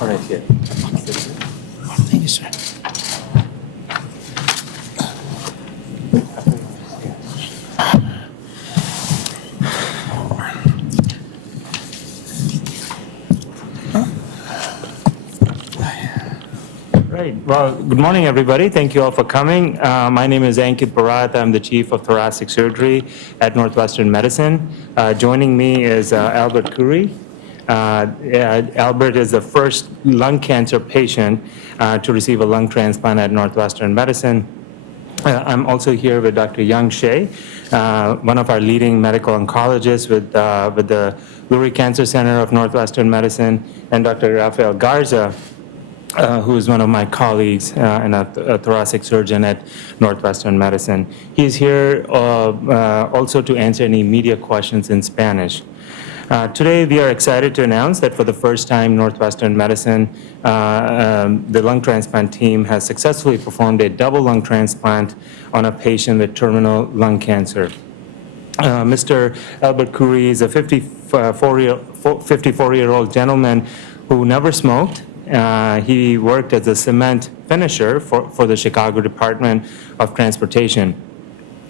All right, here. Thank you, sir. Right. Well, good morning, everybody. Thank you all for coming. My name is Ankit Bharat. I'm the Chief of Thoracic Surgery at Northwestern Medicine. Joining me is Albert Khoury. Albert is the first lung cancer patient to receive a lung transplant at Northwestern Medicine. I'm also here with Dr. Young Shea, one of our leading medical oncologists with the Lurie Cancer Center of Northwestern Medicine, and Dr. Rafael Garza, who is one of my colleagues and a thoracic surgeon at Northwestern Medicine. He's here also to answer any media questions in Spanish. Today, we are excited to announce that for the first time, Northwestern Medicine, the lung transplant team has successfully performed a double lung transplant on a patient with terminal lung cancer. Mr. Albert Khoury is a 54-year-old gentleman who never smoked. He worked as a cement finisher for the Chicago Department of Transportation.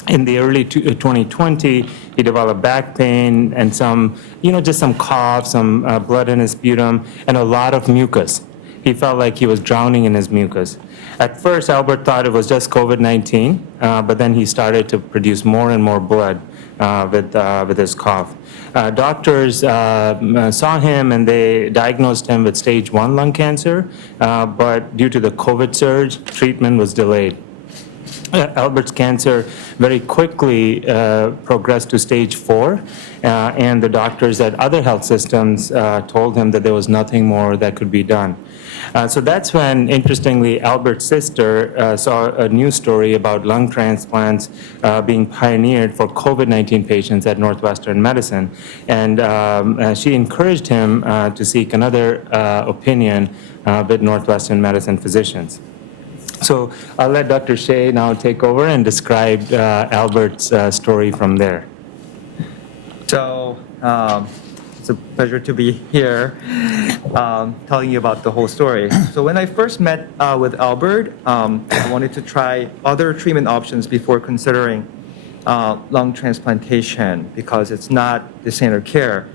In the early 2020, he developed back pain and just some cough, some blood in his sputum, and a lot of mucus. He felt like he was drowning in his mucus. At first, Albert thought it was just COVID-19, but then he started to produce more and more blood with his cough. Doctors saw him and they diagnosed him with stage 1 lung cancer, but due to the COVID surge, treatment was delayed. Albert's cancer very quickly progressed to stage 4, and the doctors at other health systems told him that there was nothing more that could be done. So that's when, interestingly, Albert's sister saw a news story about lung transplants being pioneered for COVID-19 patients at Northwestern Medicine. And she encouraged him to seek another opinion with Northwestern Medicine physicians. So I'll let Dr. Shea now take over and describe Albert's story from there. So it's a pleasure to be here telling you about the whole story. So when I first met with Albert, I wanted to try other treatment options before considering lung transplantation because it's not the standard care.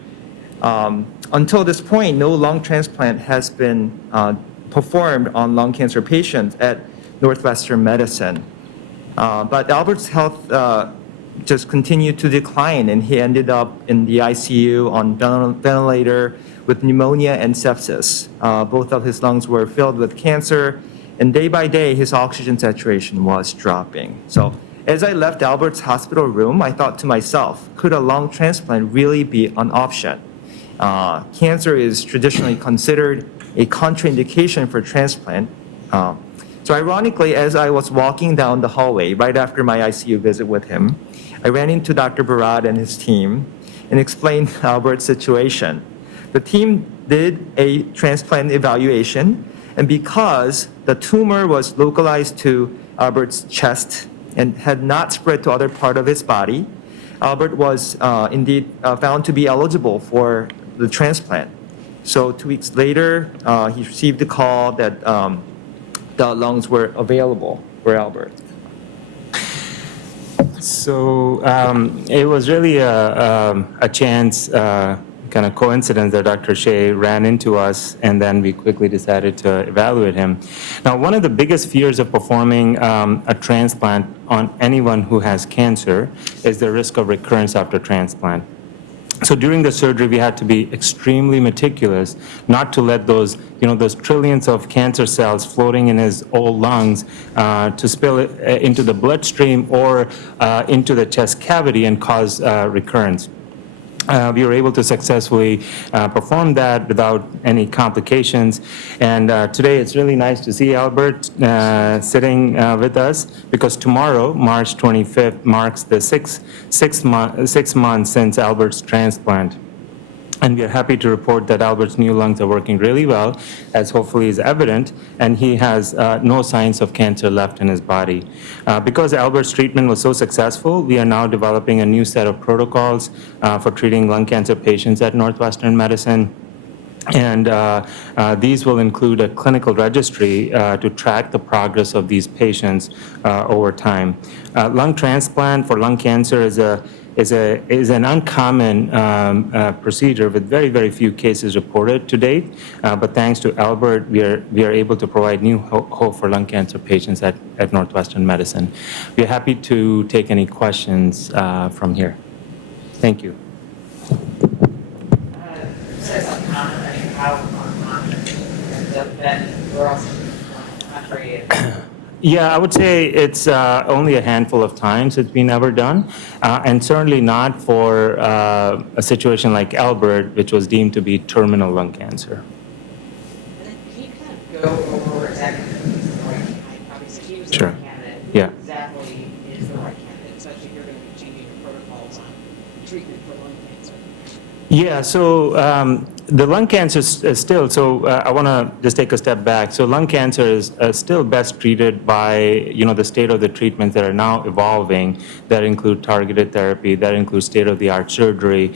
Until this point, no lung transplant has been performed on lung cancer patients at Northwestern Medicine. But Albert's health just continued to decline, and he ended up in the ICU on ventilator with pneumonia and sepsis. Both of his lungs were filled with cancer, and day by day, his oxygen saturation was dropping. So as I left Albert's hospital room, I thought to myself, could a lung transplant really be an option? Cancer is traditionally considered a contraindication for transplant. So ironically, as I was walking down the hallway right after my ICU visit with him, I ran into Dr. Bharat and his team and explained Albert's situation. The team did a transplant evaluation, and because the tumor was localized to Albert's chest and had not spread to other part of his body, Albert was indeed found to be eligible for the transplant. So 2 weeks later, he received a call that the lungs were available for Albert. So it was really a chance, kind of coincidence that Dr. Shea ran into us, and then we quickly decided to evaluate him. Now, one of the biggest fears of performing a transplant on anyone who has cancer is the risk of recurrence after transplant. So during the surgery, we had to be extremely meticulous not to let those trillions of cancer cells floating in his old lungs to spill into the bloodstream or into the chest cavity and cause recurrence. We were able to successfully perform that without any complications. And today it's really nice to see Albert sitting with us because tomorrow, March 25th, marks the six months since Albert's transplant. And we are happy to report that Albert's new lungs are working really well, as hopefully is evident, and he has no signs of cancer left in his body. Because Albert's treatment was so successful, we are now developing a new set of protocols for treating lung cancer patients at Northwestern Medicine. And these will include a clinical registry to track the progress of these patients over time. Lung transplant for lung cancer is an uncommon procedure with very, very few cases reported to date. But thanks to Albert, we are able to provide new hope for lung cancer patients at Northwestern Medicine. We are happy to take any questions from here. Thank you. Say something common, I mean, how common that we're also in the country and Yeah, I would say it's only a handful of times it's been ever done, and certainly not for a situation like Albert, which was deemed to be terminal lung cancer. And then can you kind of go over exactly who's the right candidate? Obviously, he was the Sure. right candidate. Yeah. Who exactly is the right candidate, especially if you're going to be changing your protocols on treatment for lung cancer? Yeah, so the lung cancer is still, so I want to just take a step back. So lung cancer is still best treated by, the state of the treatments that are now evolving that include targeted therapy, that includes state-of-the-art surgery,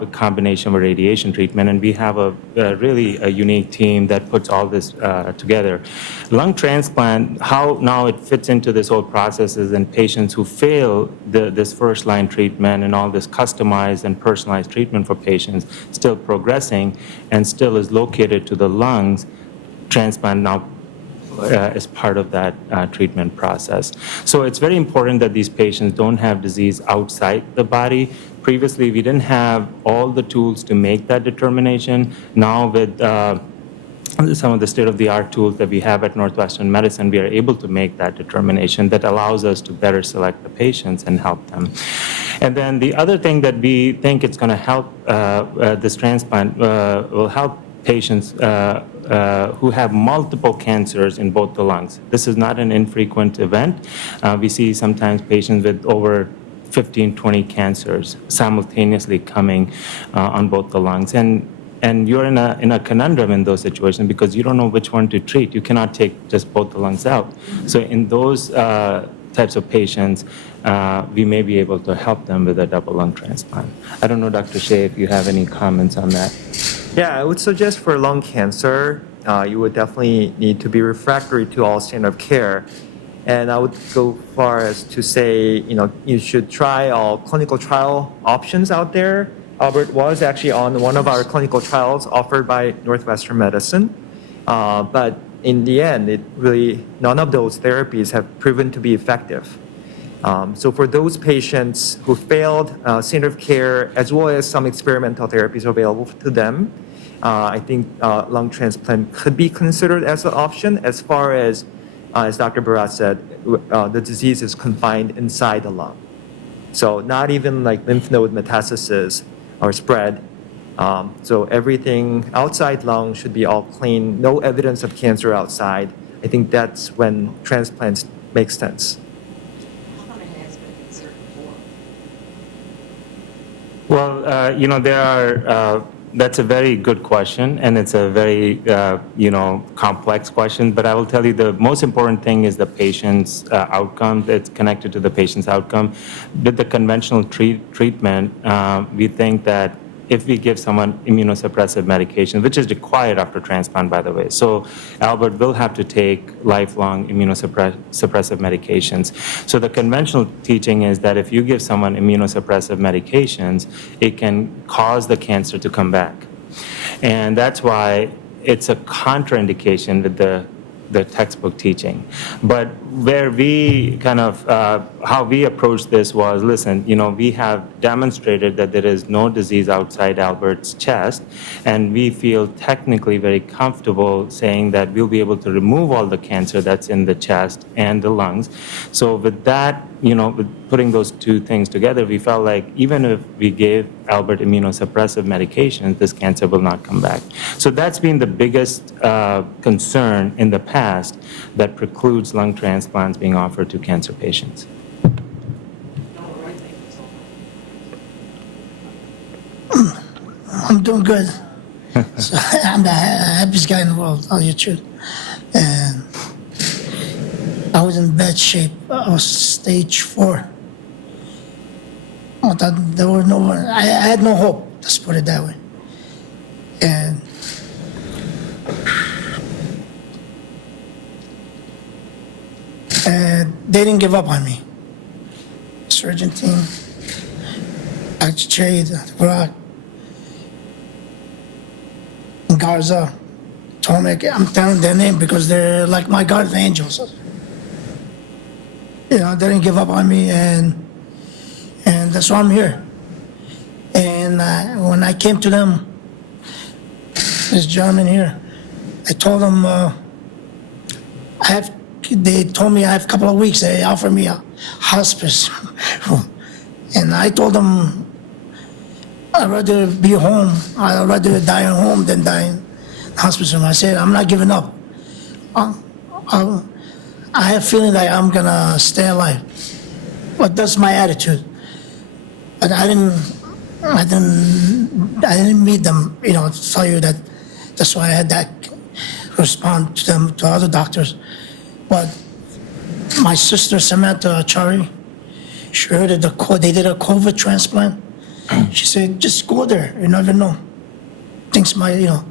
with combination with radiation treatment. And we have a really a unique team that puts all this together. Lung transplant, how now it fits into this whole process is in patients who fail this first-line treatment and all this customized and personalized treatment for patients still progressing and still is located to the lungs, transplant now is part of that treatment process. So it's very important that these patients don't have disease outside the body. Previously, we didn't have all the tools to make that determination. Now with some of the state-of-the-art tools that we have at Northwestern Medicine, we are able to make that determination that allows us to better select the patients and help them. And then the other thing that we think it's going to help, this transplant will help patients who have multiple cancers in both the lungs. This is not an infrequent event. We see sometimes patients with over 15, 20 cancers simultaneously coming on both the lungs. And you're in a conundrum in those situations because you don't know which one to treat. You cannot take just both the lungs out. So in those types of patients, we may be able to help them with a double lung transplant. I don't know, Dr. Shea, if you have any comments on that. Yeah, I would suggest for lung cancer, you would definitely need to be refractory to all standard of care. And I would go far as to say, you should try all clinical trial options out there. Albert was actually on one of our clinical trials offered by Northwestern Medicine. But in the end, none of those therapies have proven to be effective. So for those patients who failed standard of care, as well as some experimental therapies available to them, I think lung transplant could be considered as an option as far as Dr. Barat said, the disease is confined inside the lung. So not even like lymph node metastasis or spread. So everything outside lung should be all clean, no evidence of cancer outside. I think that's when transplants make sense. How come it has been considered before? Well, there are, that's a very good question, and it's a very, complex question. But I will tell you the most important thing is the patient's outcome. It's connected to the patient's outcome. With the conventional treatment, we think that if we give someone immunosuppressive medication, which is required after transplant, by the way. So Albert will have to take lifelong immunosuppressive medications. So the conventional teaching is that if you give someone immunosuppressive medications, it can cause the cancer to come back. And that's why it's a contraindication with the textbook teaching. But where we kind of, how we approached this was, listen, we have demonstrated that there is no disease outside Albert's chest, and we feel technically very comfortable saying that we'll be able to remove all the cancer that's in the chest and the lungs. So with that, with putting those two things together, we felt like even if we gave Albert immunosuppressive medications, this cancer will not come back. So that's been the biggest concern in the past that precludes lung transplants being offered to cancer patients. No, the right thing is all. I'm doing good. So I'm the happiest guy in the world, to tell you the truth. And I was in bad shape. I was stage 4. I had no hope, let's put it that way. And they didn't give up on me. Surgeon team, Dr. Che, Dr. Brock, and Garza, Tomek. I'm telling their name because they're like my guardian angels. You know, they didn't give up on me, and that's why I'm here. And when I came to them, this gentleman here, I told them they told me I have a couple of weeks. They offered me a hospice, and I told them I'd rather be home. I'd rather die at home than die in hospice room. I said I'm not giving up. I have a feeling like I'm gonna stay alive, but that's my attitude. But I didn't meet them, you know, to tell you that. That's why I had that respond to them, to other doctors. But my sister Samantha Chari, she heard of they did a COVID transplant. She said, just go there, you never know. Things might, you know,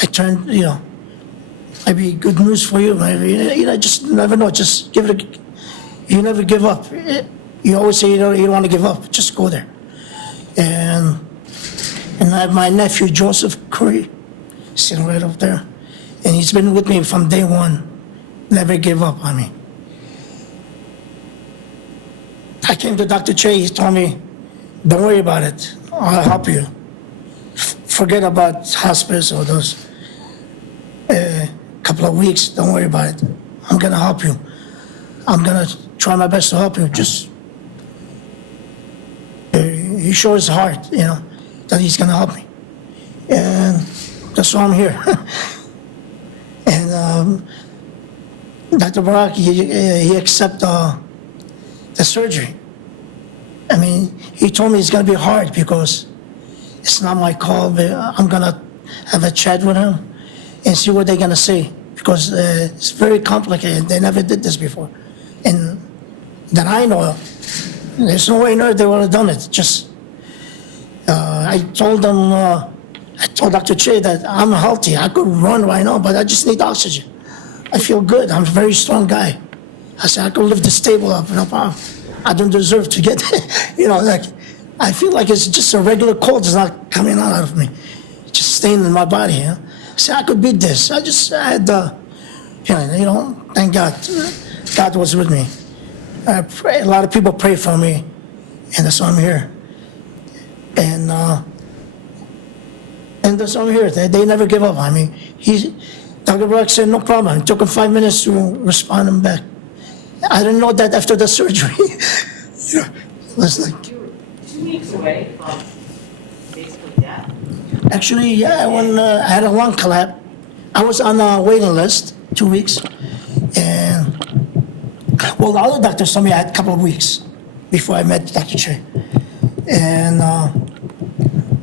I turned, you know, maybe good news for you, maybe, you know, just never know, just give it you never give up. You always say you don't want to give up, just go there. And I have my nephew, Joseph Curry, sitting right up there. And he's been with me from day one, never gave up on me. I came to Dr. Che, he told me, don't worry about it, I'll help you. Forget about hospice or those couple of weeks, don't worry about it. I'm gonna help you. I'm gonna try my best to help you. Just, he showed his heart, you know, that he's gonna help me. And that's why I'm here. And Dr. Barak, he accepted the surgery. I mean, he told me it's gonna be hard because it's not my call, but I'm gonna have a chat with him and see what they're gonna say because it's very complicated. They never did this before. And that I know of, there's no way on earth they would have done it. Just, I told them, I told Dr. Che that I'm healthy. I could run right now, but I just need oxygen. I feel good. I'm a very strong guy. I said, I could lift this table up, no problem. I don't deserve to get, you know, like, I feel like it's just a regular cold that's not coming out of me. It's just staying in my body, you know. I said, I could beat this. I had the feeling, you know, thank God. God was with me. I pray, a lot of people pray for me, and that's why I'm here. And that's why I'm here. They never give up on me. Dr. Brock said, no problem. It took him 5 minutes to respond him back. I didn't know that after the surgery. You know, it was like, You were 2 weeks away from basically death. actually, yeah, when I had a lung collapse, I was on a waiting list, 2 weeks. And, well, the other doctors told me I had a couple of weeks before I met Dr. Che. And,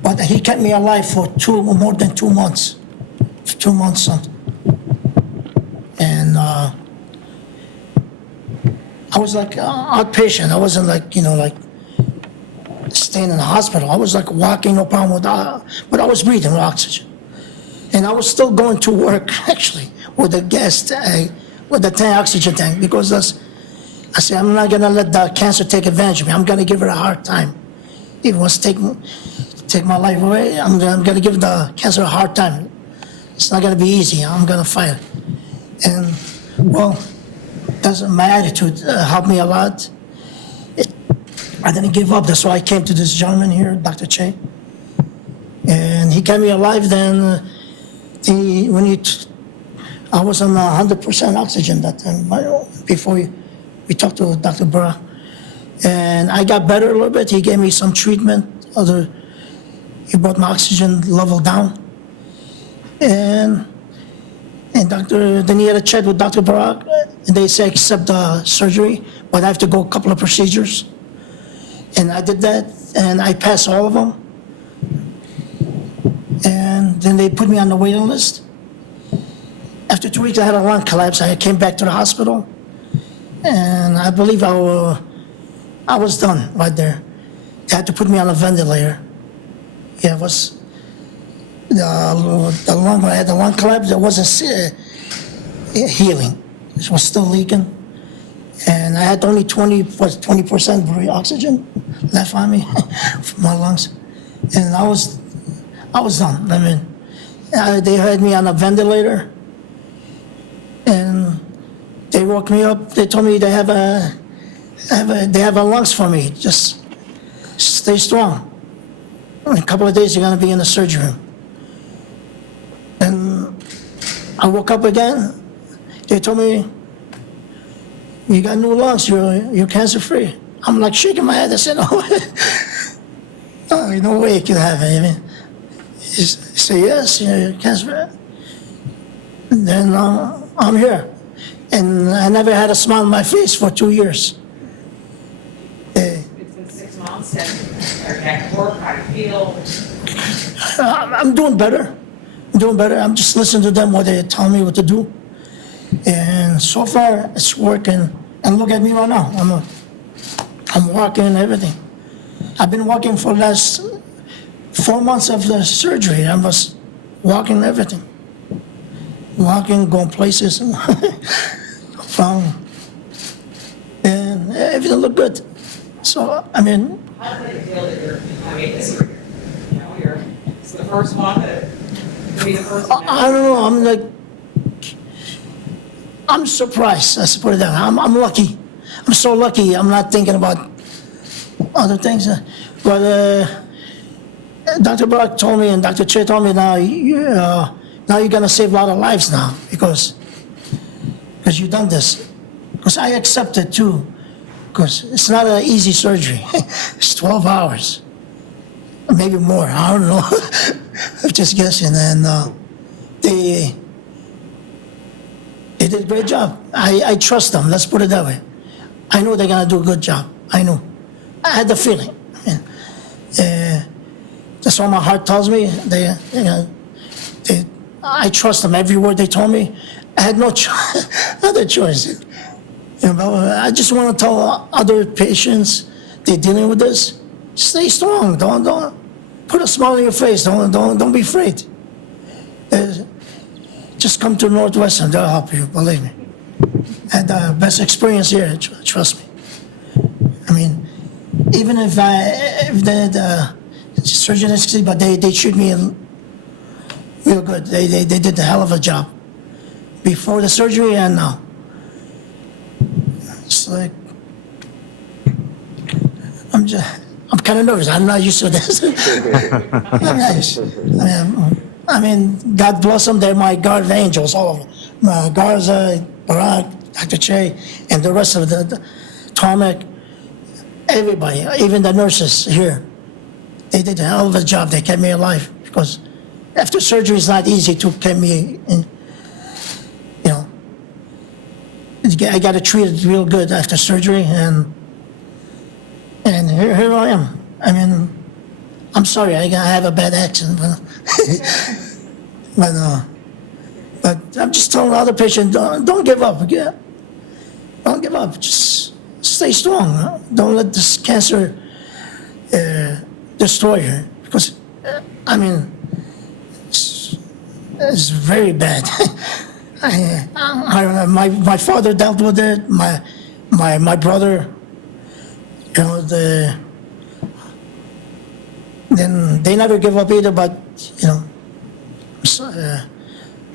but he kept me alive for more than 2 months. 2 months something. And I was like outpatient. I wasn't like, you know, like staying in the hospital. I was like walking, no problem with but I was breathing with oxygen. And I was still going to work, actually, with the gas tank, with the oxygen tank, because I said, I'm not gonna let the cancer take advantage of me. I'm gonna give her a hard time. If it wants to take my life away, I'm gonna give the cancer a hard time. It's not gonna be easy. I'm gonna fight it. And, well, that's my attitude helped me a lot. I didn't give up. That's why I came to this gentleman here, Dr. Che. And he kept me alive then. I was on 100% oxygen that time, before we talked to Dr. Bra. And I got better a little bit. He gave me some treatment. He brought my oxygen level down. And then he had a chat with Dr. Barak, and they said accept the surgery, but I have to go a couple of procedures. And I did that, and I passed all of them. And then they put me on the waiting list. After 2 weeks, I had a lung collapse. I came back to the hospital, and I believe I was done right there. They had to put me on a ventilator. Yeah, it was the lung. When I had the lung collapse, it wasn't healing. It was still leaking, And I had only 20% oxygen left on me from my lungs. And I was done. I mean, they had me on a ventilator. And they woke me up. They told me they have a lungs for me. Just stay strong. In a couple of days, you're going to be in the surgery room. And I woke up again. They told me, you got new lungs, you're cancer-free. I'm like shaking my head. I said, no way you can have it. I mean, he said, yes, you're cancer-free. And then I'm here. And I never had a smile on my face for 2 years. It's been 6 months, and are you back to work? How do you feel? I'm doing better. I'm just listening to them, what they tell me what to do. And so far, it's working. And look at me right now. I'm walking and everything. I've been walking for the last 4 months of the surgery. I was walking and everything. Walking, going places. Found. And everything looked good. So, I mean, How does it feel that you're having this career? You know, it's the first one that, you'll be the first one. I don't know. I'm surprised. Let's put it that way. I'm lucky. I'm so lucky. I'm not thinking about other things. But Dr. Brock told me and Dr. Che told me now you're gonna save a lot of lives now because you've done this. Because I accept it too. Because it's not an easy surgery. It's 12 hours, maybe more. I don't know. I'm just guessing. And they did a great job. I trust them. Let's put it that way. I know they're gonna do a good job. I know. I had the feeling. That's what my heart tells me. I trust them. Every word they told me. I had no other choice. You know, I just want to tell other patients they're dealing with this. Stay strong. Don't put a smile on your face. Don't be afraid. Just come to Northwestern. They'll help you. Believe me. I had the best experience here. Trust me. I mean, even if the surgeon is sick, but they treat me real good. They did a hell of a job before the surgery and now. It's like I'm kind of nervous. I'm not used to this. I'm not used. I mean, God bless them. They're my guardian angels, all of them. Garza, Barak, Dr. Che, and the rest of the Tomek, everybody, even the nurses here. They did a hell of a job. They kept me alive because after surgery, it's not easy to keep me in. You know, I got to treat it real good after surgery, and here I am. I mean, I'm sorry, I have a bad accent, but I'm just telling other patients, don't give up. Don't give up. Just stay strong. Don't let this cancer destroy you, because I mean, it's very bad. I don't know. My father dealt with it. My brother, you know, then they never give up either. But you know, so,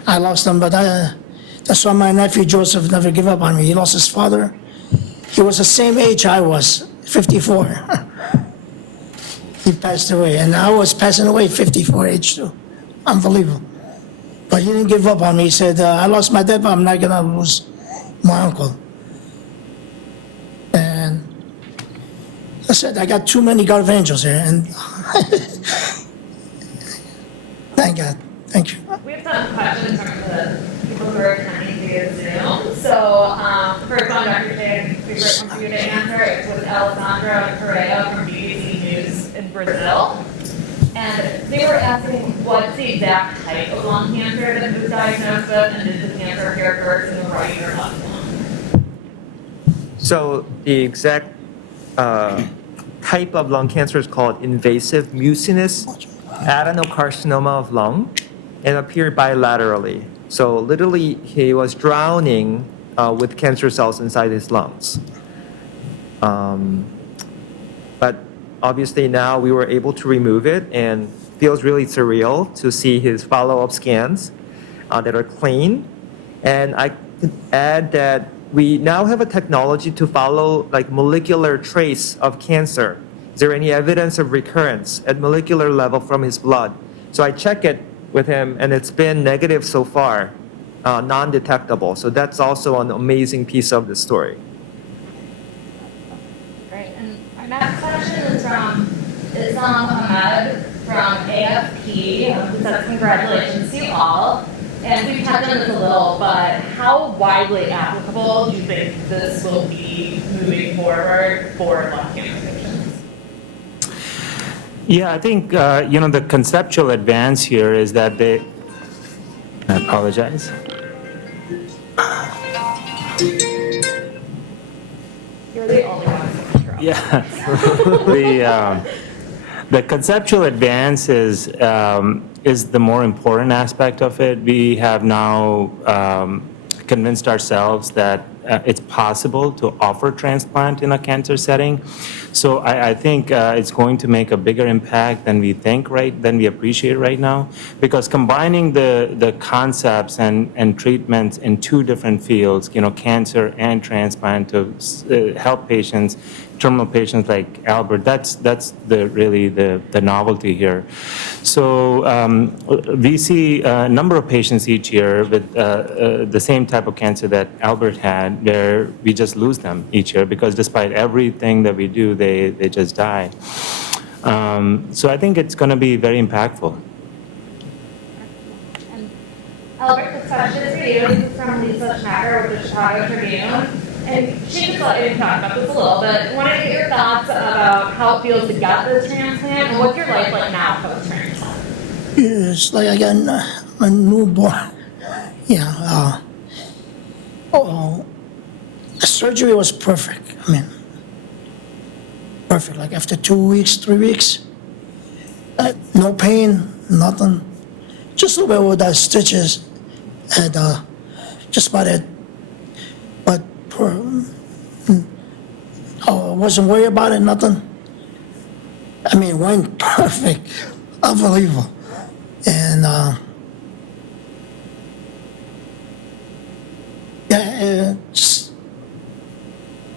I lost them. But that's why my nephew Joseph never gave up on me. He lost his father. He was the same age I was, 54. He passed away, and I was passing away 54 age too. Unbelievable. But he didn't give up on me. He said, I lost my dad, but I'm not gonna lose my uncle. And I said, I got too many guardian angels here, and thank God. Thank you. We have some questions from the people who are attending via Zoom. So, the first one, Dr. Che, favorite one for you to answer. It was Alessandra Correa from BBC News in Brazil. And they were asking what's the exact type of lung cancer that was diagnosed with, and did the cancer appear first in the right or left lung? So the exact type of lung cancer is called invasive mucinous adenocarcinoma of lung. It appeared bilaterally. So literally, he was drowning with cancer cells inside his lungs. But obviously now we were able to remove it, and feels really surreal to see his follow-up scans that are clean. And I could add that we now have a technology to follow like molecular trace of cancer. Is there any evidence of recurrence at molecular level from his blood? So I check it with him, and it's been negative so far, non-detectable. So that's also an amazing piece of the story. Great, and our next question is from Islam Ahmed from AFP, who says congratulations to you all. And we've touched on this a little, but how widely applicable do you think this will be moving forward for lung cancer patients? Yeah, I think, the conceptual advance here is that I apologize. You're the only one who's interrupted. Yeah. The conceptual advance is the more important aspect of it. We have now convinced ourselves that it's possible to offer transplant in a cancer setting. So I think it's going to make a bigger impact than we think, than we appreciate right now, because combining the concepts and treatments in two different fields, cancer and transplant, to help patients, terminal patients like Albert, that's really the novelty here. So we see a number of patients each year with the same type of cancer that Albert had, where we just lose them each year because despite everything that we do, they just die. So I think it's going to be very impactful. And Albert, this question is for you. This is from Lisa Schnacker with the Chicago Tribune. And she just let you talk about this a little bit. I want to get your thoughts about how it feels to get this transplant and what's your life like now post-transplant? It's like I got a newborn. Yeah. The surgery was perfect. I mean, perfect. Like after 2 weeks, 3 weeks, no pain, nothing. Just a little bit with the stitches, and just about it. But I wasn't worried about it, nothing. I mean, it went perfect, unbelievable. And just,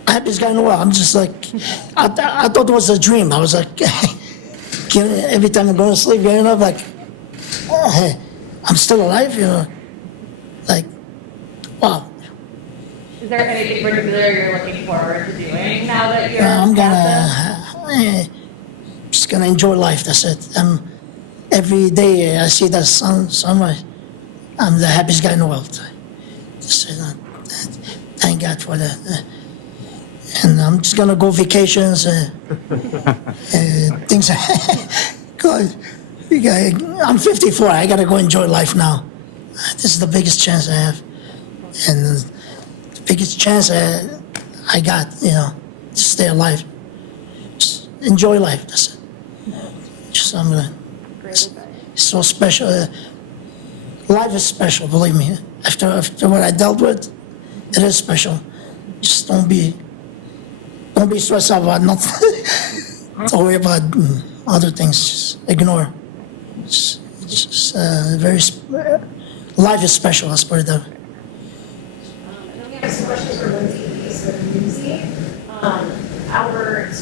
I had this guy in the world. I'm just like, I thought it was a dream. I was like, every time I'm going to sleep, getting up, like, oh, hey, I'm still alive, like, wow. Is there anything particular you're looking forward to doing now that you're I'm past just gonna enjoy life. That's it. Every day I see the sunrise. I'm the happiest guy in the world. Just thank God for that. And I'm just gonna go vacations. Things. God, I'm 54. I gotta go enjoy life now. This is the biggest chance I have, and the biggest chance I got. To stay alive. Just enjoy life. That's it. Just I'm gonna. It's so special. Life is special. Believe me. After what I dealt with, it is special. Just don't be stressed out about nothing. Don't worry about other things. Just ignore. Life is special. Let's put it that way. And we have some questions for Lindsay. Albert,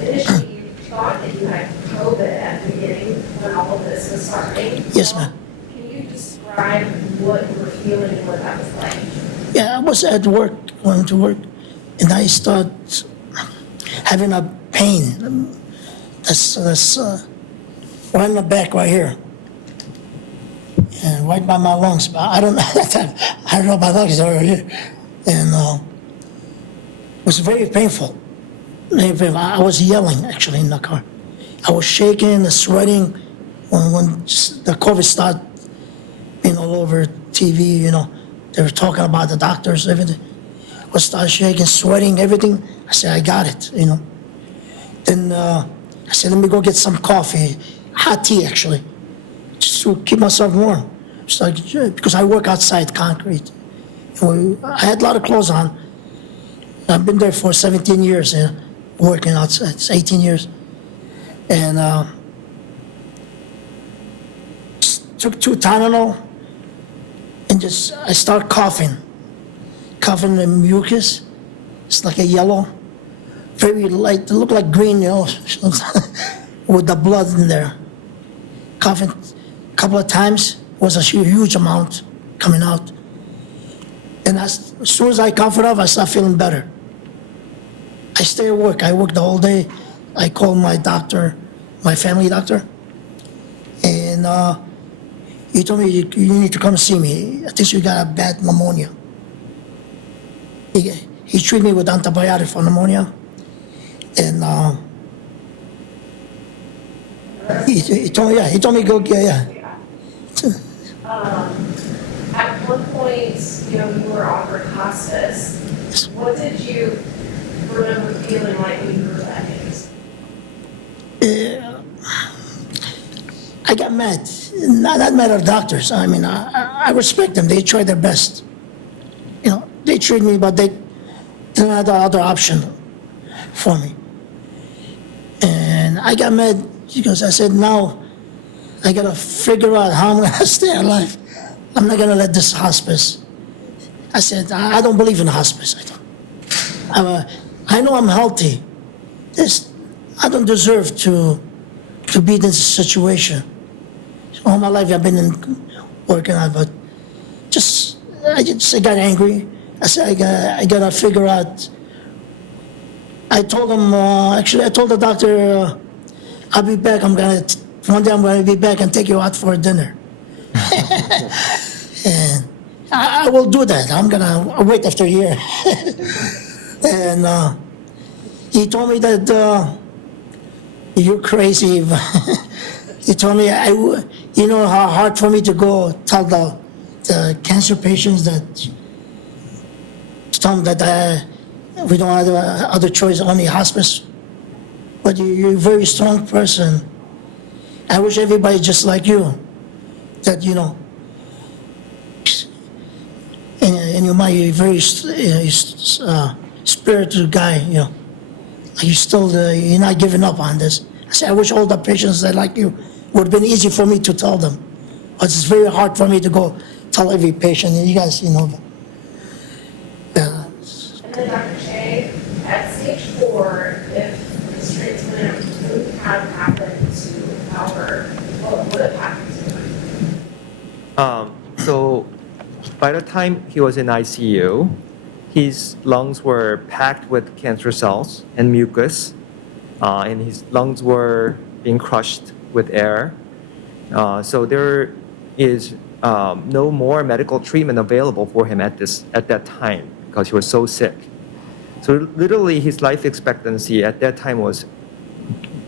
initially you thought that you had COVID at the beginning when all of this was starting. Yes, ma'am. Can you describe what you were feeling and what that was like? Yeah, I was at work, going to work, and I started having a pain. That's right in the back, right here, and right by my lungs. But I don't know that time. I don't know my lungs are here, and it was very painful. I was yelling actually in the car. I was shaking, sweating when the COVID started being all over TV. They were talking about the doctors, everything. I started shaking, sweating, everything. I said, I got it. Then I said, let me go get some coffee, hot tea actually, just to keep myself warm. It's like, because I work outside concrete, I had a lot of clothes on. I've been there for 17 years, working outside. It's 18 years. And took 2 Tylenol, and I start coughing and mucus. It's like a yellow, very light, it looked like green, with the blood in there. Coughing a couple of times, was a huge amount coming out. And as soon as I cough it off, I start feeling better. I stay at work. I work the whole day. I call my doctor, my family doctor, and he told me, you need to come see me. I think you got a bad pneumonia. He treated me with antibiotic for pneumonia, and he told me go get, At one point, you were offered hospice. What did you remember feeling like when you were that age? I got mad. Not mad at doctors. I mean, I respect them. They try their best. They treat me, but they didn't have the other option for me. And I got mad because I said, now I gotta figure out how I'm gonna stay alive. I'm not gonna let this hospice. I said, I don't believe in hospice. I know I'm healthy. I don't deserve to be in this situation. All my life I've been working on, but I got angry. I said, I gotta figure out. I told him, I told the doctor, I'll be back. One day I'm gonna be back and take you out for dinner. And I will do that. I'm gonna wait after a year. And he told me that you're crazy. He told me, you know how hard for me to go tell the cancer patients that tell them that we don't have other choice, only hospice. But you're a very strong person. I wish everybody just like you, that in your mind you're a very spiritual guy. Like you're not giving up on this. I said, I wish all the patients that like you would have been easy for me to tell them. But it's very hard for me to go tell every patient. You guys, And then Dr. Che, at stage 4, if this transplant would have happened to Albert, what would have happened to him? So by the time he was in ICU, his lungs were packed with cancer cells and mucus, and his lungs were being crushed with air. So there is no more medical treatment available for him at that time because he was so sick. So literally his life expectancy at that time was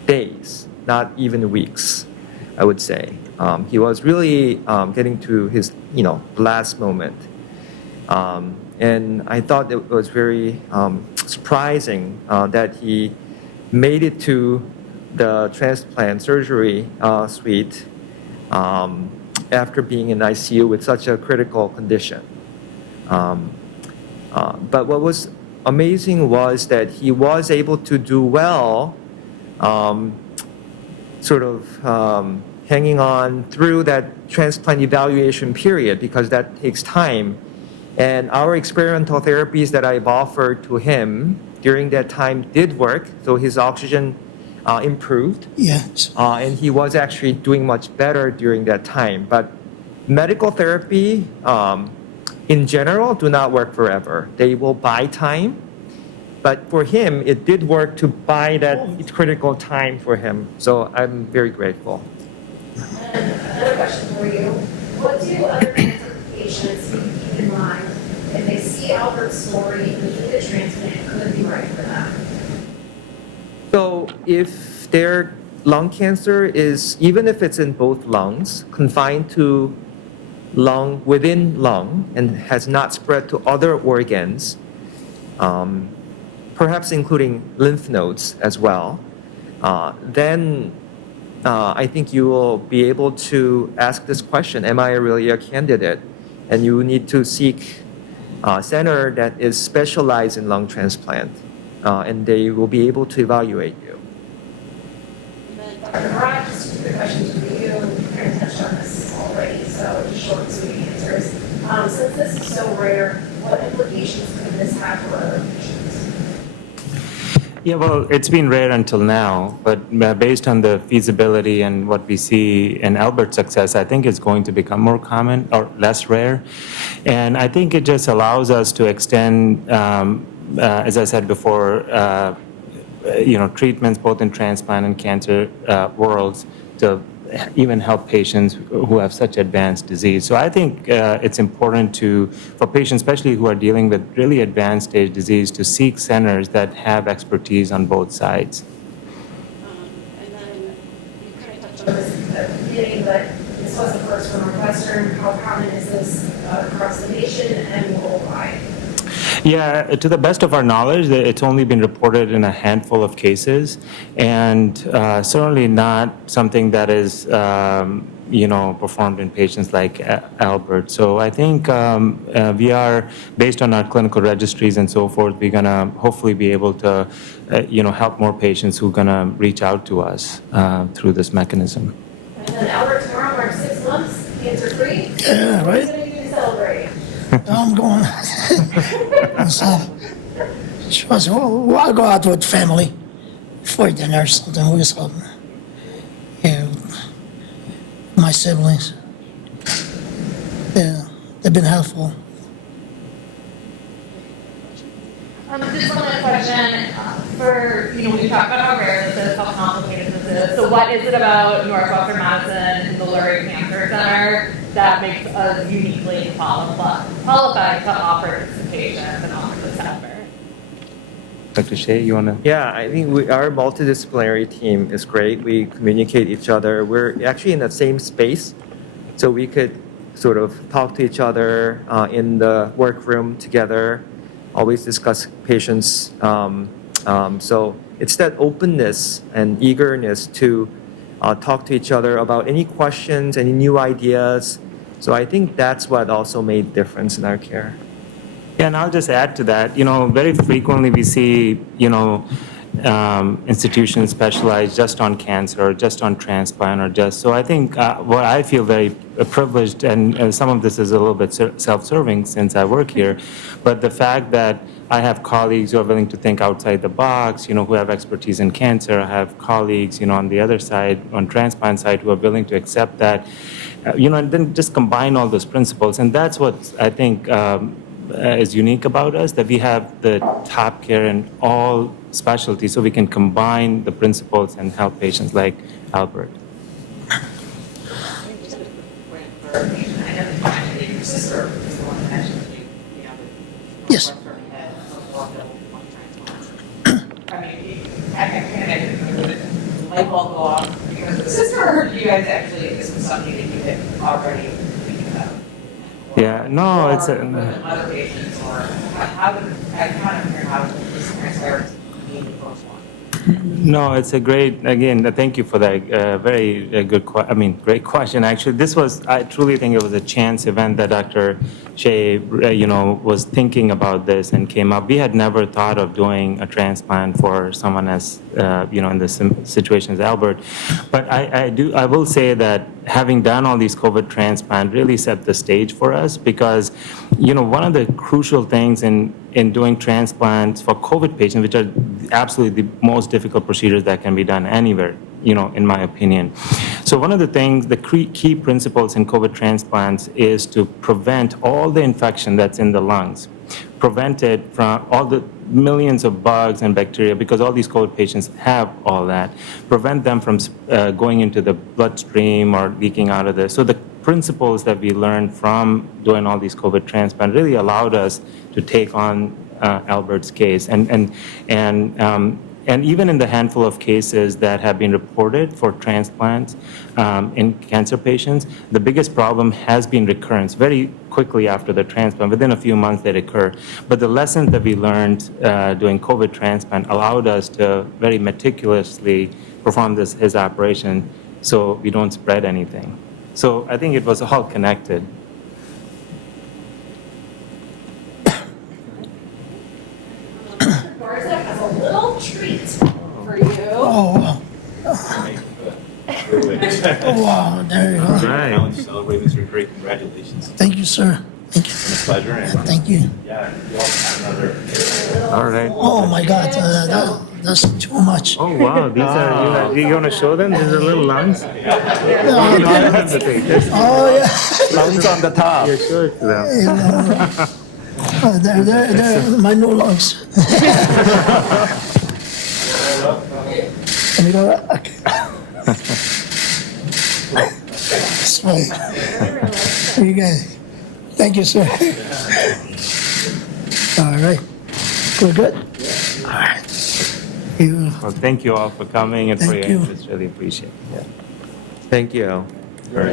days, not even weeks, I would say. He was really getting to his last moment. And I thought it was very surprising that he made it to the transplant surgery suite after being in ICU with such a critical condition. But what was amazing was that he was able to do well, hanging on through that transplant evaluation period because that takes time. And our experimental therapies that I've offered to him during that time did work. So his oxygen improved. Yes. And he was actually doing much better during that time. But medical therapy, in general, do not work forever. They will buy time. But for him, it did work to buy that critical time for him. So I'm very grateful. And another question for you. What do other cancer patients need to keep in mind if they see Albert's story and think the transplant could be right for them? So if their lung cancer is, even if it's in both lungs, confined to within lung and has not spread to other organs, perhaps including lymph nodes as well, then I think you will be able to ask this question, am I really a candidate? And you need to seek center that is specialized in lung transplant, and they will be able to evaluate you. And then Dr. Barak, just two quick questions for you. You kind of touched on this already, so just short and sweet answers. Since this is so rare, what implications could this have for other patients? Yeah, well, it's been rare until now, but based on the feasibility and what we see in Albert's success, I think it's going to become more common or less rare. And I think it just allows us to extend, as I said before, treatments both in transplant and cancer worlds to even help patients who have such advanced disease. So I think it's important for patients, especially who are dealing with really advanced stage disease, to seek centers that have expertise on both sides. And then you kind of touched on this at the beginning, but this was the first for Northwestern. How common is this across the nation and worldwide? Yeah, to the best of our knowledge, it's only been reported in a handful of cases, and certainly not something that is, performed in patients like Albert. So I think we are, based on our clinical registries and so forth, we're going to hopefully be able to, help more patients who are going to reach out to us through this mechanism. And then Albert, tomorrow marks 6 months cancer-free. Yeah, What are you right? going to do to celebrate? I'm going. So, I'll go out with family for dinner or something with my siblings. Yeah, they've been helpful. Just one last question. When you talk about how rare this is, how complicated this is, so what is it about Northwestern Madison and the Lurie Cancer Center that makes us uniquely qualified to offer this to patients and offer this effort? Dr. Shea, you want to? Yeah, I think our multidisciplinary team is great. We communicate each other. We're actually in the same space, so we could sort of talk to each other in the workroom together, always discuss patients. So it's that openness and eagerness to talk to each other about any questions, any new ideas. So I think that's what also made difference in our care. Yeah, and I'll just add to that, very frequently we see, institutions specialized just on cancer or just on transplant so I think what I feel very privileged, and some of this is a little bit self-serving since I work here, but the fact that I have colleagues who are willing to think outside the box, who have expertise in cancer. I have colleagues, on the other side, on transplant side, who are willing to accept that, and then just combine all those principles. And that's what I think is unique about us, that we have the top care in all specialties, so we can combine the principles and help patients like Albert. Clarification. I know that your sister is the one that mentioned Yes. Northwestern had a lot of lung transplants. I mean, I can't imagine the light bulb go off because of the sister, or do you guys actually, this was something that you had already thinking about? Yeah, no, it's Or with other patients, or how did, I kind of hear how this transpires being the first one. No, it's a great, again, thank you for that very good, great question. Actually, I truly think it was a chance event that Dr. Shea, was thinking about this and came up. We had never thought of doing a transplant for someone as, in the situation as Albert. But I will say that having done all these COVID transplant really set the stage for us because, one of the crucial things in doing transplants for COVID patients, which are absolutely the most difficult procedures that can be done anywhere, in my opinion. So one of the things, the key principles in COVID transplants is to prevent all the infection that's in the lungs, prevent it from all the millions of bugs and bacteria, because all these COVID patients have all that, prevent them from going into the bloodstream or leaking out of there. So the principles that we learned from doing all these COVID transplants really allowed us to take on Albert's case. And even in the handful of cases that have been reported for transplants in cancer patients, the biggest problem has been recurrence very quickly after the transplant. Within a few months, they recur. But the lessons that we learned doing COVID transplant allowed us to very meticulously perform his operation so we don't spread anything. So I think it was all connected. little treat for you. Oh, wow. Oh, wow, there you go. Right. Challenge to celebrate Mr. Great. Congratulations. Thank you, sir. Thank you. It's a pleasure. And Thank you. yeah, you also have another. All right. Oh, my God, that's too much. Oh, wow, these are, you gonna show them? These are little lungs? Oh, yeah. Lungs on the top. You show it to them. They're my new lungs. Let me go. Okay. Smoke. Here you guys. Thank you, sir. All right. We're good? All right. You, Well, thank you all for coming and for Thank your you. interest. Really appreciate it. Thank you.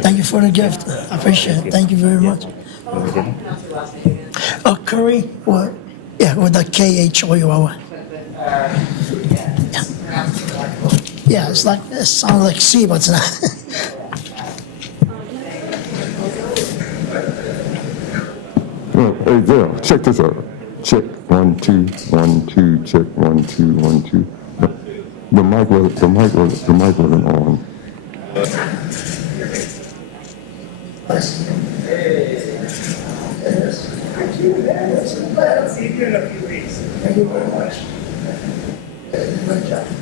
thank you for the gift. I appreciate it. Thank you very much. Curry, what? Yeah, with the KHOUR. Yeah, it's like, it sounds like C, but it's not. Hey, Dale, check this out. Check 1 2 1 2. Check 1 2 1 2. The mic wasn't on. See you in a few weeks. Thank you very much. Good job.